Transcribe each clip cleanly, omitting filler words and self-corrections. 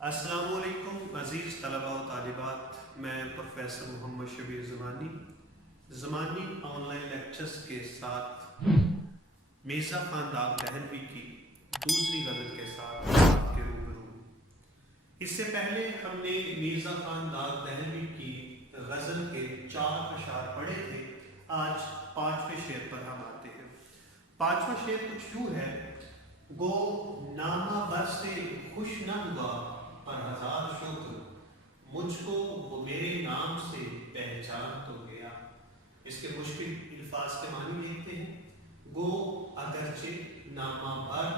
السلام علیکم عزیز طلباء و طالبات، میں پروفیسر محمد شبیر زمانی آن لائن لیکچرز کے ساتھ میرزا خان داغ دہلوی کی دوسری غزل کے ساتھ آپ کے روبرو ہوں۔ اس سے پہلے ہم نے میرزا خان داغ دہلوی کی غزل کے 4 اشعار پڑھے تھے۔ آج 5ویں شعر پر ہم آتے ہیں۔ 5واں شعر کچھ یوں ہے: گو نامہ بر سے خوش نہ ہوا پر ہزار شکر، مجھ کو وہ میرے نام سے پہچان تو گیا۔ اس کے مشکل الفاظ کے معنی لکھتے ہیں: گو اگرچہ نامہ بر،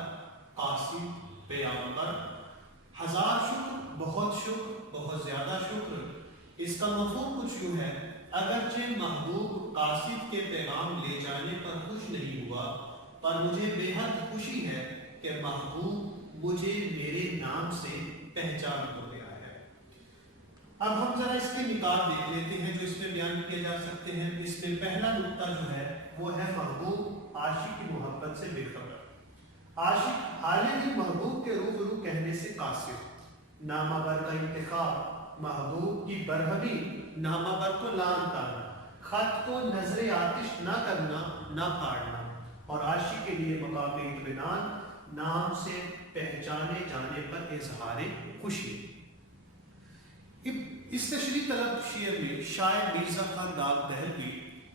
قاصد پیغمبر، ہزار شکر بہت شکر، بہت زیادہ شکر۔ اس کا مفہوم کچھ یوں ہے: اگرچہ محبوب قاصد کے پیغام لے جانے پر خوش نہیں ہوا، پر مجھے بے حد خوشی ہے کہ محبوب مجھے میرے نام سے پہچان ہو گیا ہے۔ اب ہم ذرا اس کے نکات دیکھ لیتے ہیں جو اس میں بیان کیے جا سکتے ہیں۔ اس میں پہلا نقطہ جو ہے وہ ہے محبوب عاشق کی محبت سے بے خبر۔ عاشق حال ہی محبوب کے روبرو کہنے سے قاصر۔ نامہ بر کا انتخاب، محبوب کی برہمی، نامہ بر کو لام تانا، خط کو نظر آتش نہ کرنا، نہ پھاڑنا، اور عاشق کے لیے مقام اطمینان، نام سے پہچانے جانے پر اظہار خوشی۔ اس تشریح طلب شعر میں شاعر میرزا خان داغ دہلوی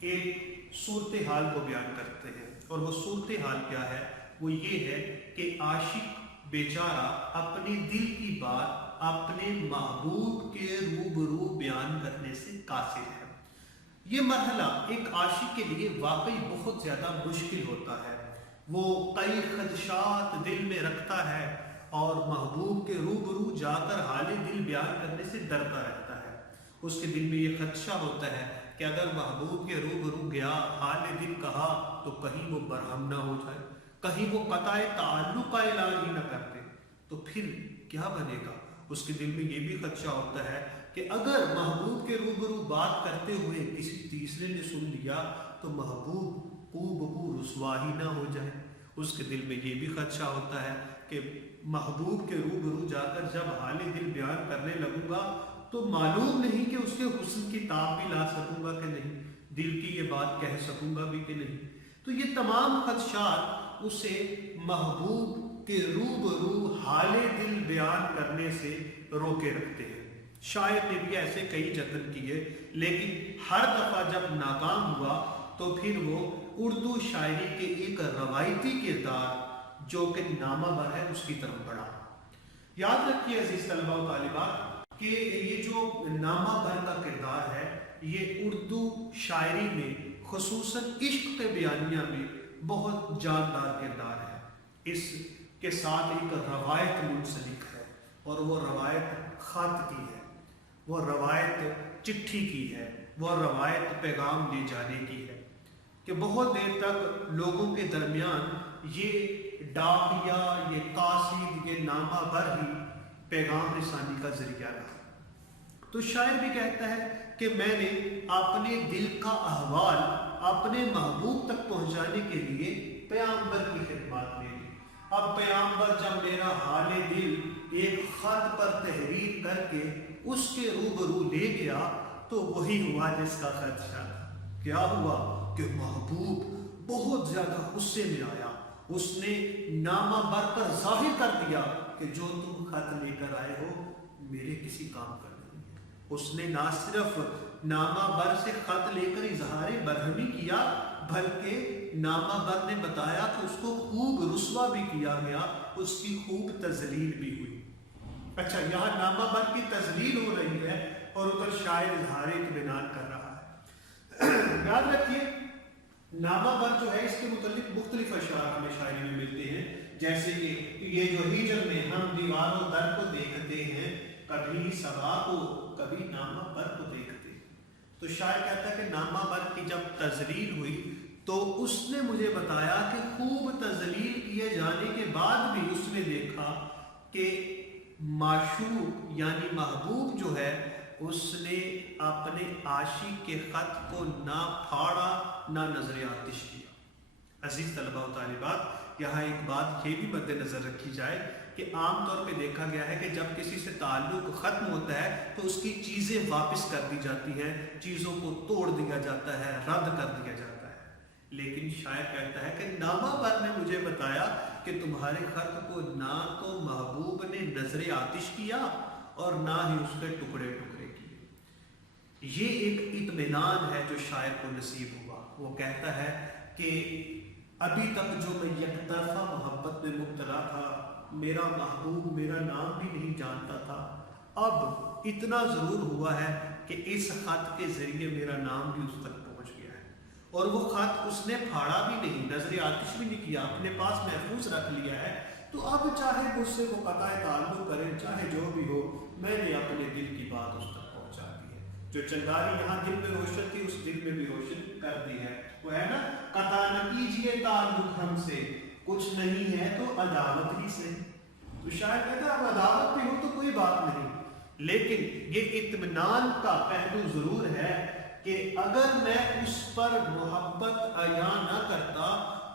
ایک صورتحال کو بیان کرتے ہیں، اور وہ صورتحال کیا ہے؟ وہ یہ ہے کہ عاشق بیچارہ اپنے دل کی بات اپنے محبوب کے روبرو بیان کرنے سے قاصر ہے۔ یہ مرحلہ ایک عاشق کے لیے واقعی بہت زیادہ مشکل ہوتا ہے۔ وہ کئی خدشات دل میں رکھتا ہے اور محبوب کے روبرو جا کر حال دل بیان کرنے سے ڈرتا رہتا ہے۔ اس کے دل میں یہ خدشہ ہوتا ہے کہ اگر محبوب کے روبرو گیا، حال دل کہا، تو کہیں وہ برہم نہ ہو جائے، کہیں وہ قطع تعلق کا اعلان ہی نہ کرتے، تو پھر کیا بنے گا؟ اس کے دل میں یہ بھی خدشہ ہوتا ہے کہ اگر محبوب کے روبرو بات کرتے ہوئے کسی تیسرے نے سن لیا تو محبوب کو بہو رسوا ہی نہ ہو جائے۔ اس کے دل میں یہ بھی خدشہ ہوتا ہے کہ محبوب کے روبرو جا کر جب حال دل بیان کرنے لگوں گا تو معلوم نہیں کہ اس کے حسن کی تاب بھی لا سکوں گا کہ نہیں، دل کی یہ بات کہہ سکوں گا بھی کہ نہیں۔ تو یہ تمام خدشات اسے محبوب کے روبرو حال دل بیان کرنے سے روکے رکھتے ہیں۔ شاعر نے بھی ایسے کئی جتن کیے، لیکن ہر دفعہ جب ناکام ہوا تو پھر وہ اردو شاعری کے ایک روایتی کردار جو کہ نامہ بر ہے اس کی طرف بڑھا۔ یاد رکھیے عزیز طلباء و طالبات کہ یہ جو نامہ بر کا کردار ہے یہ اردو شاعری میں خصوصاً عشق کے بیانیہ میں بہت جاندار کردار ہے۔ اس کے ساتھ ایک روایت منسلک ہے، اور وہ روایت خط کی ہے، وہ روایت چٹھی کی ہے، وہ روایت پیغام لے جانے کی ہے، کہ بہت دیر تک لوگوں کے درمیان یہ ڈاکیا، یہ قاصد، یہ نامہ بر ہی پیغام رسانی کا ذریعہ رہا۔ تو شاعر بھی کہتا ہے کہ میں نے اپنے دل کا احوال اپنے محبوب تک پہنچانے کے لیے پیغمبر کی خدمات لے لی۔ اب پیغمبر جب میرا حال دل ایک خط پر تحریر کر کے اس کے روبرو لے گیا تو وہی ہوا جس کا خدشہ تھا۔ کیا ہوا کہ محبوب بہت زیادہ غصے میں آیا۔ اس نے نامہ بر پر ظاہر کر دیا کہ جو تم خط لے کر آئے ہو میرے کسی کام کا نہیں ہے۔ اس نے نہ صرف نامہ بر سے خط لے کر اظہار برہمی کیا، بلکہ نامہ بر نے بتایا کہ اس کو خوب رسوا بھی کیا گیا، اس کی خوب تذلیل بھی ہوئی۔ اچھا، یہاں نامہ بر کی تذلیل ہو رہی ہے اور ادھر شاعر اظہار اطمینان کر رہا ہے۔ یاد رکھیے نامہ بر جو ہے اس کے متعلق مختلف اشعار ہمیں شاعری میں ملتے ہیں، جیسے یہ جو ہجر میں ہم دیوار و در کو دیکھتے ہیں، کبھی صبا کو کبھی نامہ بر کو دیکھتے ہیں۔ تو شاعر کہتا ہے کہ نامہ بر کی جب تذلیل ہوئی تو اس نے مجھے بتایا کہ خوب تذلیل کیے جانے کے بعد بھی اس نے دیکھا کہ معشوق یعنی محبوب جو ہے اس نے اپنے عاشق کے خط کو نہ پھاڑا نہ نظر آتش کیا۔ عزیز طلباء و طالبات، یہاں ایک بات یہ بھی مد نظر رکھی جائے کہ عام طور پہ دیکھا گیا ہے کہ جب کسی سے تعلق ختم ہوتا ہے تو اس کی چیزیں واپس کر دی جاتی ہیں، چیزوں کو توڑ دیا جاتا ہے، رد کر دیا جاتا ہے، لیکن شاعر کہتا ہے کہ نامہ بر نے مجھے بتایا کہ تمہارے خط کو نہ تو محبوب نے نظر آتش کیا اور نہ ہی اس کے ٹکڑے ٹکڑے کیے۔ یہ ایک اطمینان ہے جو شاعر کو نصیب ہوا۔ وہ کہتا ہے کہ ابھی تک جو میں یک طرفہ محبت میں مبتلا تھا، میرا محبوب میرا نام بھی نہیں جانتا تھا، اب اتنا ضرور ہوا ہے کہ اس خط کے ذریعے میرا نام بھی اس تک پہنچ گیا ہے، اور وہ خط اس نے پھاڑا بھی نہیں، نظر آتش بھی نہیں کیا، اپنے پاس محفوظ رکھ لیا ہے۔ تو اب چاہے مجھ سے وہ قطع تعلق کرے، چاہے جو بھی ہو، میں نے اپنے دل کی بات اس تک پہنچا دی ہے۔ جو چنگاری یہاں دل میں روشن تھی، اس دل میں بھی روشن کر دی ہے۔ وہ ہے نا، قطع نہ کیجئے تعلق ہم سے، کچھ نہیں ہے تو عداوت ہی سے۔ تو شاید کہتا ہے اب عداوت بھی ہو تو کوئی بات نہیں، لیکن یہ اطمینان کا پہلو ضرور ہے کہ اگر میں اس پر محبت عیاں نہ کرتا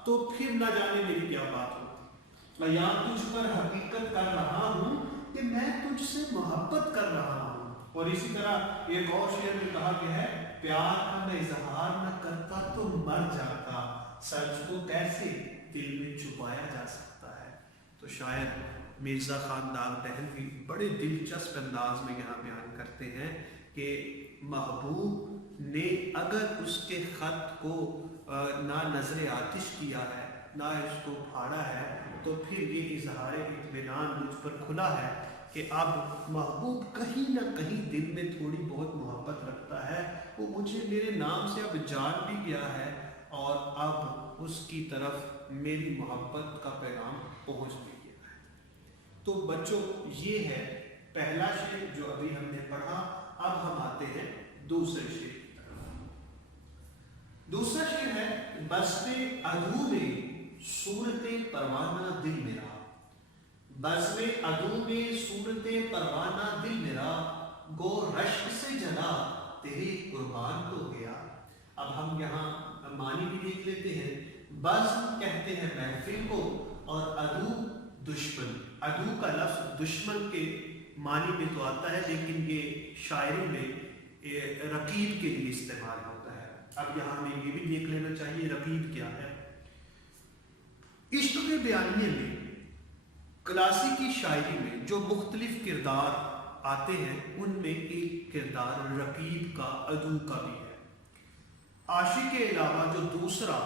تو پھر نہ جانے میری کیا بات ہوتی۔ عیاں تجھ پر حقیقت کر رہا ہوں کہ میں تجھ سے محبت کر رہا ہوں۔ اور اسی طرح ایک اور شعر میں کہا گیا ہے، پیار کا میں اظہار نہ کرتا تو مر جاتا، سچ کو کیسے دل میں چھپایا جا سکتا ہے۔ تو شاید مرزا خان داغ دہلوی بڑے دلچسپ انداز میں یہاں بیان کرتے ہیں کہ محبوب نے اگر اس کے خط کو نہ نظر آتش کیا ہے، نہ اس کو پھاڑا ہے، تو پھر یہ اظہار اطمینان مجھ پر کھلا ہے کہ اب محبوب کہیں نہ کہیں دل میں تھوڑی بہت محبت رکھتا ہے، وہ مجھے میرے نام سے اب جان بھی گیا ہے، اور اب اس کی طرف میری محبت کا پیغام پہنچ بھی گیا ہے۔ تو بچوں، یہ ہے پہلا شعر جو ابھی ہم نے پڑھا۔ اب ہم آتے ہیں دوسرے شعر کی طرف۔ دوسرا شعر ہے، بزم عدو میں صورت پروانہ دل میرا، بزم عدو میں صورت پروانہ دل میرا، گو رشک سے جلا تیرے قربان ہو گیا۔ اب ہم یہاں معنی بھی دیکھ لیتے ہیں۔ بزم کہتے ہیں محفل کو، اور عدو دشمن۔ عدو کا لفظ دشمن کے معنی میں تو آتا ہے، لیکن یہ شاعری میں رقیب کے لیے استعمال ہوتا ہے۔ اب یہاں ہمیں یہ بھی دیکھ لینا چاہیے رقیب کیا ہے۔ عشق کے بیانیے میں، کلاسیکی شاعری میں جو مختلف کردار آتے ہیں، ان میں ایک کردار رقیب کا، عدو کا بھی ہے۔ عاشق کے علاوہ جو دوسرا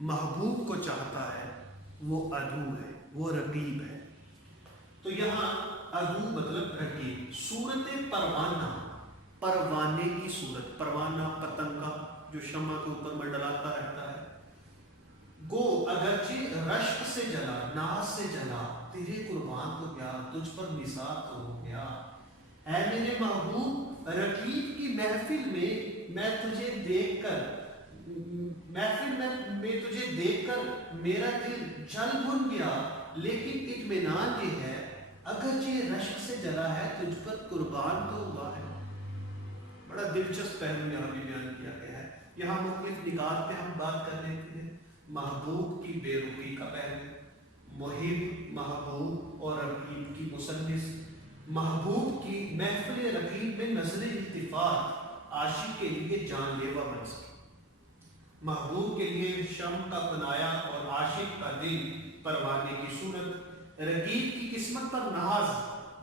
محبوب کو چاہتا ہے وہ عدو ہے، وہ رقیب ہے۔ تو یہاں عدو مطلب رقیب۔ صورت پروانہ، پروانے کی صورت، پروانہ پتنگ کا جو شمع کے اوپر منڈلاتا رہتا ہے۔ گو اگرچہ رشک سے جلا، ناز سے جلا، تیرے قربان ہو گیا، تجھ پر نثار تو ہو گیا۔ اے میرے محبوب، رقیب کی محفل میں تجھے دیکھ کر، محفل میں تجھے دیکھ کر میرا دل جل بھن گیا، لیکن اطمینان یہ ہے اگرچہ رشک سے جلا ہے، تجھ پر قربان تو ہوا ہے۔ بڑا دلچسپ پہلو یہاں بھی بیان کیا گیا ہے۔ یہاں مختلف نگار پہ ہم بات کر لیتے ہیں۔ محبوب کی بے رخی کا پہلو، محب، محبوب اور رقیب کی مصنف۔ محبوب کی محفل رقیب میں نظر التفات عاشق کے لیے جان لیوا بن سکے۔ محبوب کے لیے شم کا پنایا اور عاشق کا دل پروانے کی صورت۔ رقیب کی قسمت پر ناز،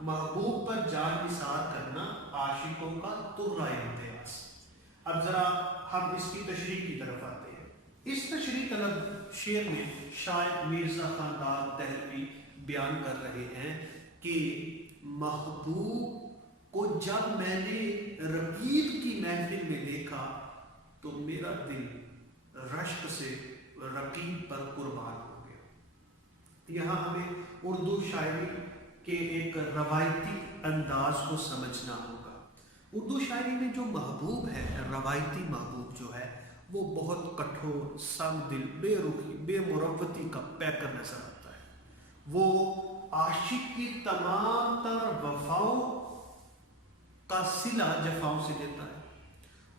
محبوب پر جان نثار کرنا عاشقوں کا ترا امتیاز۔ اب ذرا ہم اس کی تشریح کی طرف آتے ہیں۔ اس تشریح طلب شعر میں شاعر مرزا خان داغ دہلوی بیان کر رہے ہیں کہ محبوب کو جب میں نے رقیب کی محفل میں دیکھا تو میرا دل رشک سے رقیب پر قربان ہو گیا۔ یہاں ہمیں اردو شاعری کے ایک روایتی انداز کو سمجھنا ہوگا۔ اردو شاعری میں جو محبوب ہے، روایتی محبوب جو ہے، وہ بہت کٹھور، سنگ دل، بے رخی، بے مروتی کا پیکر نظر آتا ہے۔ وہ عاشق کی تمام تر وفاؤں کا صلہ جفاؤں سے دیتا ہے۔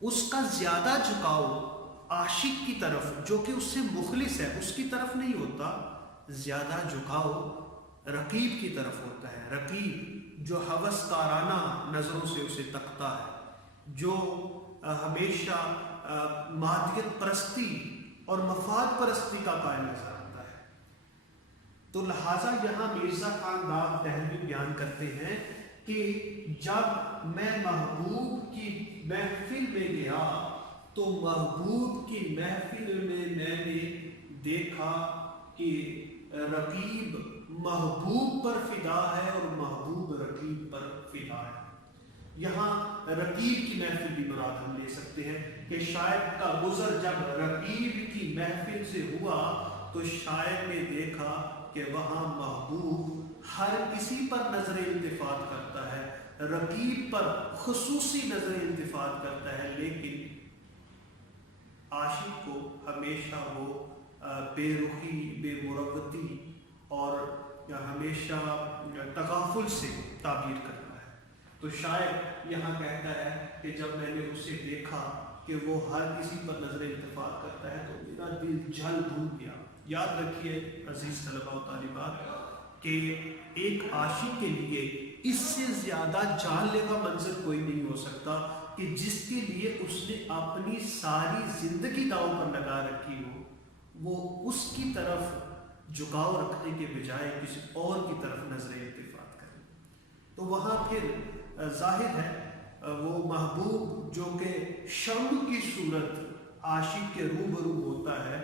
اس کا زیادہ جھکاؤ عاشق کی طرف جو کہ اس سے مخلص ہے اس کی طرف نہیں ہوتا، زیادہ جھکاؤ رقیب کی طرف ہوتا ہے. رقیب جو ہوسکارانہ نظروں سے اسے تکتا ہے، جو ہمیشہ مادیت پرستی اور مفاد پرستی کا قائل نظر آتا ہے. تو لہٰذا یہاں مرزا خان داغ دہلوی بیان کرتے ہیں کہ جب میں محبوب کی محفل میں گیا تو محبوب کی محفل میں میں نے دیکھا کہ رقیب محبوب پر فدا ہے اور محبوب رقیب پر فدا ہے. یہاں رقیب کی محفل بھی مراد ہم لے سکتے ہیں کہ شاعر کا گزر جب رقیب کی محفل سے ہوا تو شاعر نے دیکھا کہ وہاں محبوب ہر کسی پر نظر التفات کرتا ہے، رقیب پر خصوصی نظر التفات کرتا ہے، لیکن عاشق کو ہمیشہ وہ بے رخی، بے مروتی اور ہمیشہ تغافل سے تعبیر کرتا ہے. تو شاعر یہاں کہتا ہے کہ جب میں نے اسے دیکھا کہ وہ ہر کسی پر نظر التفات کرتا ہے تو میرا دل جل بھول گیا. یاد رکھیے عزیز طلباء و طالبات کہ ایک عاشق کے لیے اس سے زیادہ جان لیوا منظر کوئی نہیں ہو سکتا کہ جس کے لیے اس نے اپنی ساری زندگی داؤ پر لگا رکھی ہو، وہ اس کی طرف جھکاؤ رکھنے کے بجائے کسی اور کی طرف نظر التفات کرے. تو وہاں پھر ظاہر ہے وہ محبوب جو کہ شمع کی صورت عاشق کے روبرو ہوتا ہے،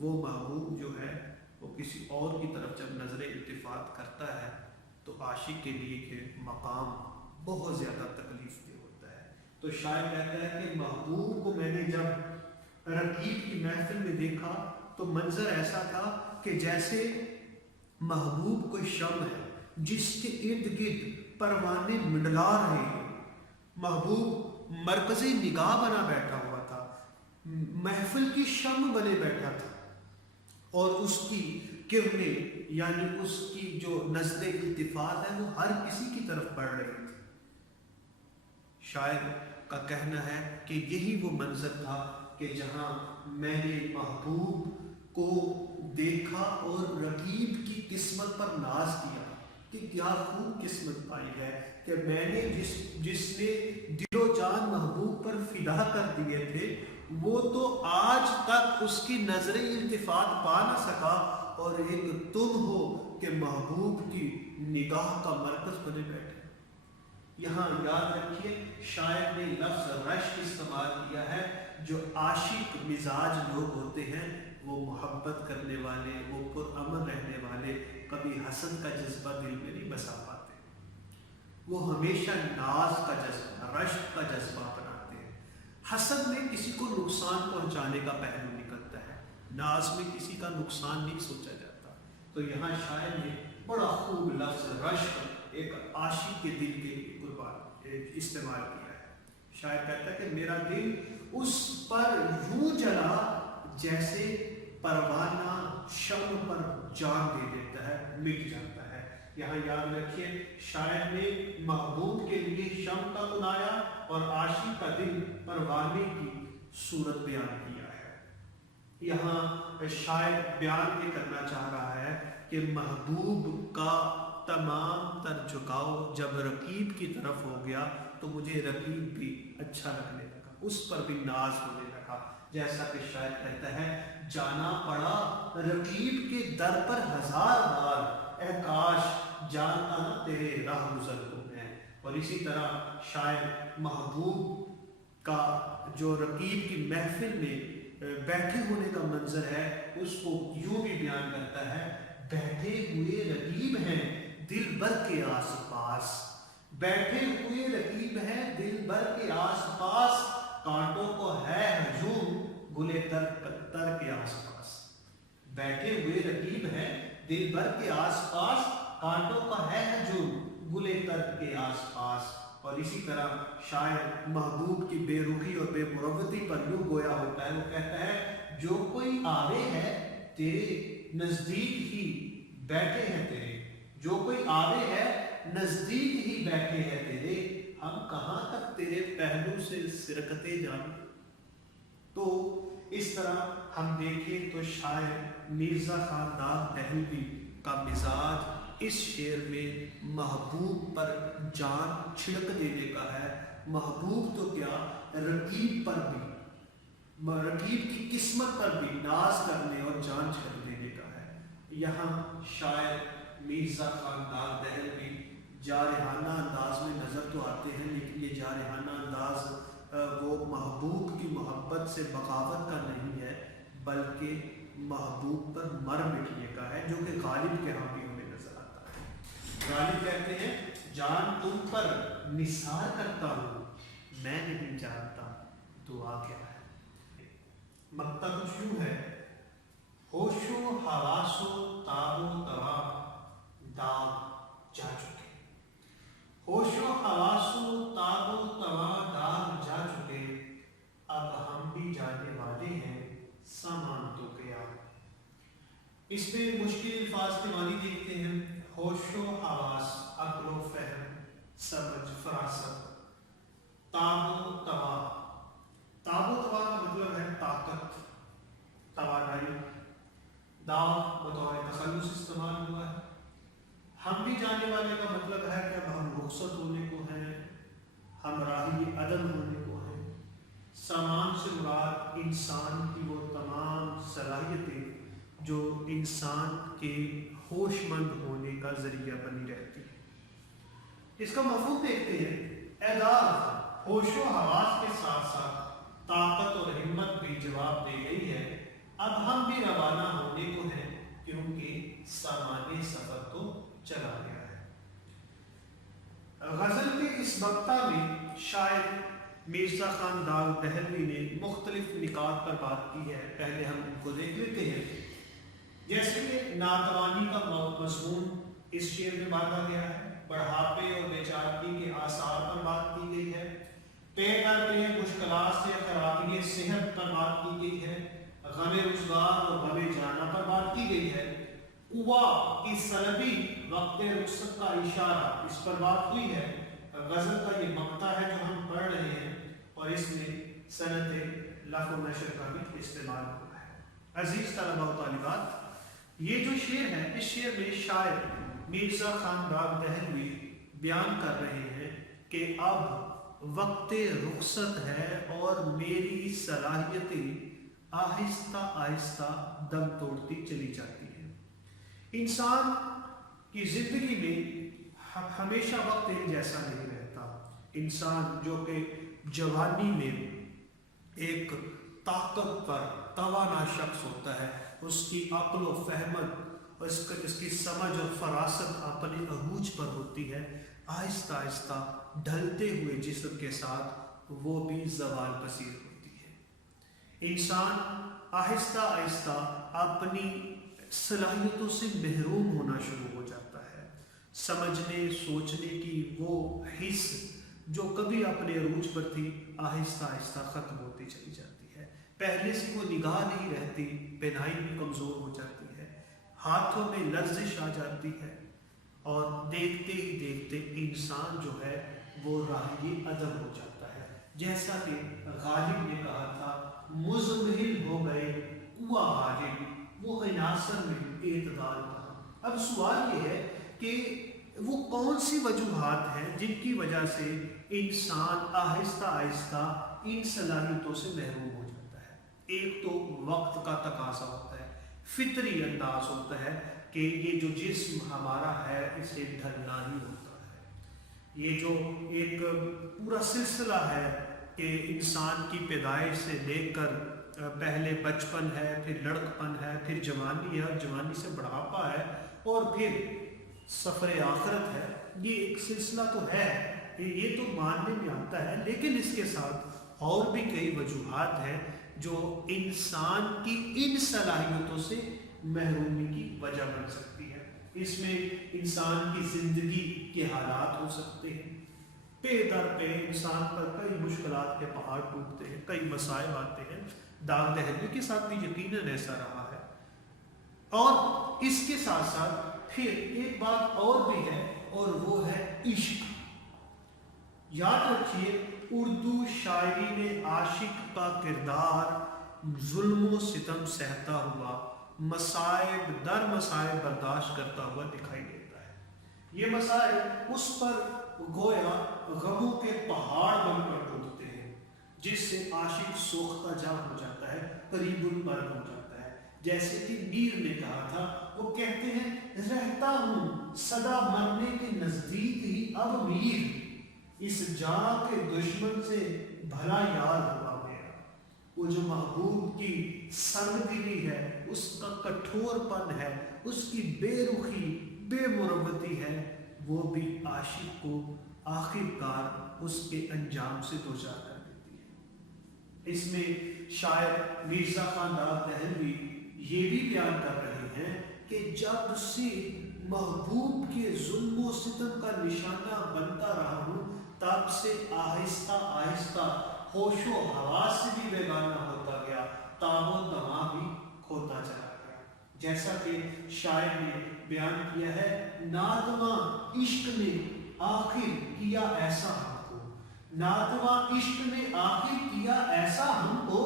وہ محبوب جو ہے وہ کسی اور کی طرف جب نظر التفات کرتا ہے تو عاشق کے لیے کہ مقام بہت زیادہ تکلیف دہ ہوتا ہے. تو شاعر کہتا ہے کہ محبوب کو میں نے جب رقیب کی محفل میں دیکھا تو منظر ایسا تھا کہ جیسے محبوب کوئی شمع ہے جس کے ارد گرد پروانے منڈلا رہے ہیں. محبوب مرکزی نگاہ بنا بیٹھا ہوا تھا، محفل کی شمع بنے بیٹھا تھا اور اس کی کرنیں یعنی اس کی جو نظر التفات ہے وہ ہر کسی کی طرف پڑ رہی تھی. شاعر کا کہنا ہے کہ یہی وہ منظر تھا کہ جہاں میں نے محبوب کو دیکھا اور رقیب کی قسمت پر ناز کیا کہ کیا خوب قسمت پائی ہے کہ میں نے جس نے دل و جان محبوب پر فدا کر دیے تھے وہ تو آج تک اس کی نظر التفات پا نہ سکا، اور ایک تم ہو کہ محبوب کی نگاہ کا مرکز بنے بیٹھے. یہاں یاد رکھیے شاعر نے لفظ رشک استعمال کیا ہے. جو عاشق مزاج لوگ ہوتے ہیں وہ محبت کرنے والے، وہ پرامن رہنے والے، کبھی حسد کا جذبہ دل میں نہیں بسا پاتے. وہ ہمیشہ ناز کا جذبہ، رشک کا جذبہ بناتے ہیں. حسد میں کسی کو نقصان پہنچانے کا پہلو نکلتا ہے، ناز میں کسی کا نقصان نہیں سوچا جاتا. تو یہاں شاعر نے بڑا خوب لفظ رشک ایک عاشق کے دل کے قربان استعمال کیا ہے. شاعر کہتا ہے کہ میرا دل اس پر یوں جلا جیسے پروانہ شمع پر جان دے دیتا ہے، مٹ جاتا ہے. یہاں یاد رکھیے شاعر نے محبوب کے لیے شمع کا بنایا اور عاشق کا دل پروانے کی صورت بیان کیا ہے. یہاں شاعر بیان یہ کرنا چاہ رہا ہے کہ محبوب کا تمام تر جھکاؤ جب رقیب کی طرف ہو گیا تو مجھے رقیب بھی اچھا لگنے لگا، اس پر بھی ناز ہونے لگا. جیسا کہ شاعر کہتا ہے جانا پڑا رقیب کے در پر 1000 بار، اے کاش جانتا نہ تیرے راہ گزر کو میں. اور اسی طرح شاعر محبوب کا جو رقیب کی محفل میں بیٹھے ہونے کا منظر ہے اس کو یوں بھی بیان کرتا ہے، بیٹھے ہوئے رقیب ہیں دل بر کے آس پاس، بیٹھے ہوئے رقیب ہیں دل بر کے آس پاس، کانٹوں کو ہے ہجوم گلے تر کے آس پاس. بیٹھے ہوئے رقیب ہیں دل بر کے آس پاس، کانٹوں کا ہے ہجوم گلے تر کے آس پاس. اور اسی طرح شاعر محبوب کی بے رخی اور بے مروتی پر یوں گویا ہوتا ہے. وہ کہتا ہے جو کوئی آوے ہے تیرے نزدیک ہی بیٹھے ہیں تیرے، جو کوئی آوے ہے نزدیک ہی بیٹھے ہیں تیرے، ہم کہاں تک تیرے پہلو سے سرکتے جائیں. تو اس طرح ہم دیکھیں تو شاعر مرزا خان داغ دہلوی کا مزاج اس شعر میں محبوب پر جان چھڑک دینے کا ہے، محبوب تو کیا رقیب پر بھی، رقیب کی قسمت پر بھی ناز کرنے اور جان چھڑک دینے کا ہے۔ یہاں شاعر مرزا خان ڈاک دہلوی جارحانہ انداز میں نظر تو آتے ہیں، لیکن یہ جارحانہ انداز وہ محبوب کی محبت سے بغاوت کا نہیں ہے، بلکہ محبوب پر مر مٹنے کا ہے، جو کہ غالب کے ہاں بھی ہمیں نظر آتا ہے۔ غالب کہتے ہیں جان تم پر نثار کرتا ہوں، میں نہیں جانتا دعا کیا ہے۔ مقطع کچھ یوں ہے، ہوش و حواس و تاب و توا داغ جا چکے، ہوش و حواس و تاب و توا داغ جا چکے، اب ہم بھی جانے والے ہیں سامان تو کیا۔ اس میں مشکل الفاظ کے معنی دیکھتے ہیں۔ ہوش و حواس، عقل و فہم، سمجھ، فراست۔ تاب و توا، تاب و توا کا مطلب ہے طاقت، توانائی۔ داغ بطور تخلص استعمال ہوا ہے۔ ہم بھی جانے والے کا مطلب ہے کہ اب ہم رخصت ہونے کو ہیں، ہم راہی عدم ہونے کو ہیں۔ سامان سے مراد انسان کی وہ تمام صلاحیتیں جو انسان کے ہوش مند ہونے کا ذریعہ بنی رہتی ہیں۔ اس کا مفہوم دیکھتے ہیں، اعداد ہوش و حواس کے ساتھ ساتھ طاقت اور ہمت بھی جواب دے گئی ہے، اب ہم بھی روانہ ہونے کو ہیں، کیونکہ سامان سفر تو چلا گیا ہے۔ غزل کے اس مقطع میں شاعر مرزا خان ڈاک دہلوی نے مختلف نکات پر بات کی ہے، پہلے ہم ان کو دیکھ لیتے ہیں۔ جیسے کہ ناتوانی کا مضمون اس شعر میں باندھا گیا ہے، بڑھاپے اور بیچارگی کے آثار پر بات کی گئی ہے، پے در پے مشکلات سے خرابی صحت پر بات کی گئی ہے، غم روزگار اور غم جانا پر بات کی گئی ہے، قوا کی سلبی وقت رخصت کا اشارہ اس پر بات ہوئی ہے۔ غزل کا یہ مقطع ہے جو ہم پڑھ رہے ہیں، اور اس میں صنعت لفظ و نشر کا بھی استعمال ہوا ہے۔ عزیز طلباء و طالبات، یہ جو شعر ہے، اس شعر میں شاعر مرزا خان ڈاک دہلوی بیان کر رہے ہیں کہ اب وقت رخصت ہے اور میری صلاحیتیں آہستہ آہستہ دم توڑتی چلی جاتی ہیں۔ انسان کی زندگی میں ہمیشہ وقت ایک جیسا نہیں رہتا۔ انسان جو کہ جوانی میں ایک طاقتور توانا شخص ہوتا ہے، اس کی عقل و فہمت، اس کی سمجھ اور فراست اپنے عروج پر ہوتی ہے، آہستہ آہستہ ڈھلتے ہوئے جسم کے ساتھ وہ بھی زوال پذیر ہوتی ہے۔ انسان آہستہ آہستہ اپنی صلاحیتوں سے محروم ہونا شروع ہو جاتا ہے۔ سمجھنے سوچنے کی وہ حس جو کبھی اپنے عروج پر تھی، آہستہ آہستہ ختم ہوتی چلی جاتی ہے۔ پہلے سے وہ نگاہ نہیں رہتی، بینائی بھی کمزور ہو جاتی ہے، ہاتھوں میں لرزش آ جاتی ہے، اور دیکھتے ہی دیکھتے انسان جو ہے وہ راہی عدم ہو جاتا ہے۔ جیسا کہ غالب نے کہا تھا، مزمحل ہو گئے قوا غالب، وہ عناصر میں اعتدال کہاں۔ اب سوال یہ ہے کہ وہ کون سی وجوہات ہیں جن کی وجہ سے انسان آہستہ آہستہ ان صلاحیتوں سے محروم ہو جاتا ہے۔ ایک تو وقت کا تقاضا ہوتا ہے، فطری انداز ہوتا ہے کہ یہ جو جسم ہمارا ہے اسے ڈھلنا ہی ہوتا ہے۔ یہ جو ایک پورا سلسلہ ہے کہ انسان کی پیدائش سے لے کر پہلے بچپن ہے، پھر لڑکپن ہے، پھر جوانی ہے، اور جوانی سے بڑھاپا ہے، اور پھر سفر آخرت ہے، یہ ایک سلسلہ تو ہے، یہ تو ماننے میں آتا ہے، لیکن اس کے ساتھ اور بھی کئی وجوہات ہیں جو انسان کی ان صلاحیتوں سے محرومی کی وجہ بن سکتی ہے۔ اس میں انسان کی زندگی کے حالات ہو سکتے ہیں، پے در پہ انسان پر کئی مشکلات کے پہاڑ ٹوٹتے ہیں، کئی مسائل آتے ہیں۔ ڈاک دہلوی کے ساتھ بھی یقیناً ایسا رہا ہے۔ اور اس کے ساتھ ساتھ پھر ایک بات اور بھی ہے، اور وہ ہے عشق۔ یاد رکھیے، اردو شاعری میں عاشق کا کردار ظلم و ستم سہتا ہوا، مصائب در مصائب برداشت کرتا ہوا دکھائی دیتا ہے۔ یہ مسائل اس پر گویا غموں کے پہاڑ بن کر ٹوٹتے ہیں، جس سے عاشق سوختہ جا ہو جاتا ہے، قریب المرگ ہو جاتا ہے۔ جیسے کہ میر نے کہا تھا، وہ کہتے ہیں رہتا ہوں سدا مرنے کے نزدیک ہی اب میر، اس جاں کے دشمن سے بھلا یار ہوا گیا۔ وہ جو محبوب کی سنگ دلی ہے، اس کا کٹھور پن ہے، اس کی بے رخی بے مروتی ہے، وہ بھی عاشق کو آخر کار اس کے انجام سے دوچار کر دیتی ہے۔ اس میں شاعر مرزا خان داد دہلوی یہ بھی بیان کر رہے ہیں کہ جب سے محبوب کے ظلم و ستم کا نشانہ بنتا رہا ہوں، تب سے آہستہ آہستہ ہوش و حواس سے بھی بیگانہ ہوتا گیا، تاب و تما بھی کھوتا چلا گیا۔ جیسا کہ شاعر نے بیان کیا ہے، ناتواں عشق نے آخر کیا ایسا ہم کو، ناتواں عشق نے آخر کیا ایسا ہم کو،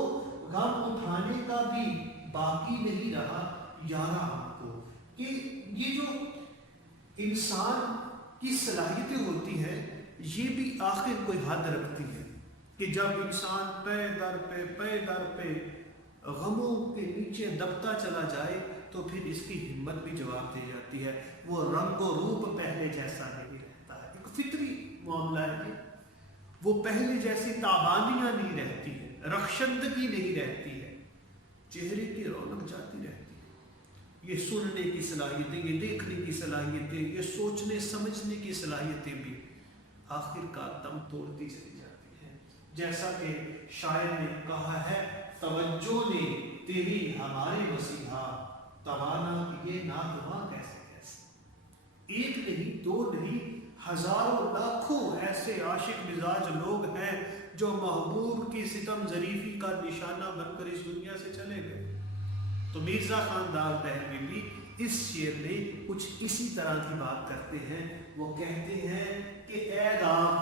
غم اٹھانے کا بھی باقی نہیں رہا یارا ہم کو۔ کہ یہ جو انسان کی صلاحیتیں ہوتی ہیں، یہ بھی آخر کوئی حد رکھتی ہے کہ جب انسان پے در پہ غموں کے نیچے دبتا چلا جائے تو پھر اس کی ہمت بھی جواب دے جاتی ہے، وہ رنگ و روپ پہلے جیسا نہیں رہتا ہے۔ ایک فطری معاملہ ہے، وہ پہلے جیسی تابانیاں نہیں رہتی ہے، رخشندگی نہیں رہتی ہے، چہرے کی رونق جاتی رہتی ہے۔ یہ سننے کی صلاحیتیں، یہ دیکھنے کی صلاحیتیں، یہ سوچنے سمجھنے کی صلاحیتیں بھی آخر کا دم توڑتی چلی جاتی ہیں۔ جیسا کہ شاعر نے کہا ہے، توجہ نے تیری ہمارے مسیحا، توانا کیے ناتواں کیسے کیسے۔ ایک نہیں دو نہیں، ہزاروں لاکھوں ایسے عاشق مزاج لوگ ہیں جو محبوب کی ستم ظریفی کا نشانہ بن کر اس دنیا سے چلے گئے۔ تو مرزا خان داد دہلوی بھی اس شعر میں کچھ اسی طرح کی بات کرتے ہیں۔ وہ کہتے ہیں کہ اے داغ،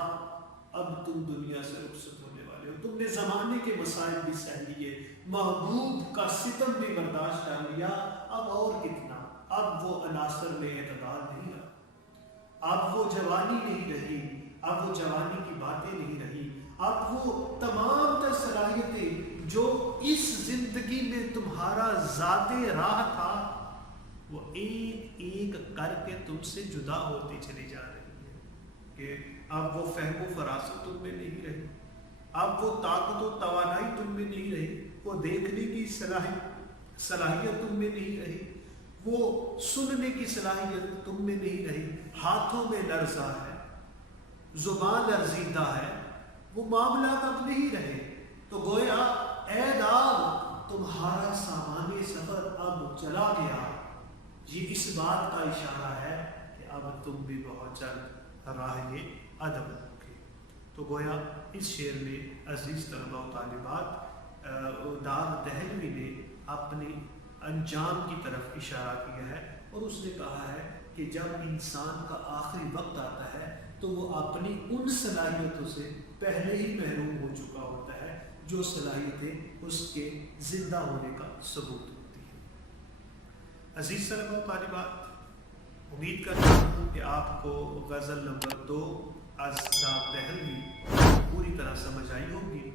اب تم دنیا سے رخصت ہونے والے ہو، تم نے زمانے کے مسائل بھی سہ لیے، محبوب کا ستم بھی برداشت کر لیا، اب اور کتنا؟ اب وہ عناصر میں اعتدال نہیں رہا، اب وہ جوانی نہیں رہی، اب وہ جوانی کی باتیں نہیں رہی، اب وہ تمام تر صلاحیتیں جو اس زندگی میں تمہارا ذات راہ تھا، وہ ایک ایک کر کے تم سے جدا ہوتی چلی جا رہی ہے۔ کہ اب وہ فہم و فراست تم میں نہیں رہی، اب وہ طاقت و توانائی تم میں نہیں رہی، وہ دیکھنے کی صلاحیت تم میں نہیں رہی، وہ سننے کی صلاحیت تم میں نہیں رہی، ہاتھوں میں لرزہ ہے، زبان لرزیدہ ہے، وہ معاملات اب نہیں رہے۔ تو گویا اے داغ، تمہارا سامان سفر اب چلا گیا۔ یہ اس بات کا اشارہ ہے کہ اب تم بھی بہت جلد راہ ادب ہوگے۔ تو گویا اس شعر میں عزیز طلباء و طالبات، داد دہلوی نے اپنے انجام کی طرف اشارہ کیا ہے، اور اس نے کہا ہے کہ جب انسان کا آخری وقت آتا ہے تو وہ اپنی ان صلاحیتوں سے پہلے ہی محروم ہو چکا ہوتا ہے جو صلاحیتیں اس کے زندہ ہونے کا ثبوت ہوتی ہیں۔ عزیز طلباء و طالبات، امید کرتا ہوں کہ آپ کو غزل نمبر 2 از داد دہلوی پوری طرح سمجھ آئی ہوگی۔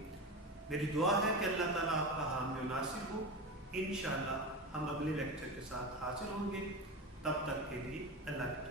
میری دعا ہے کہ اللہ تعالیٰ آپ کا حامی و ناصر ہو۔ انشاءاللہ ہم اگلے لیکچر کے ساتھ حاضر ہوں گے، تب تک کے لیے اللہ کی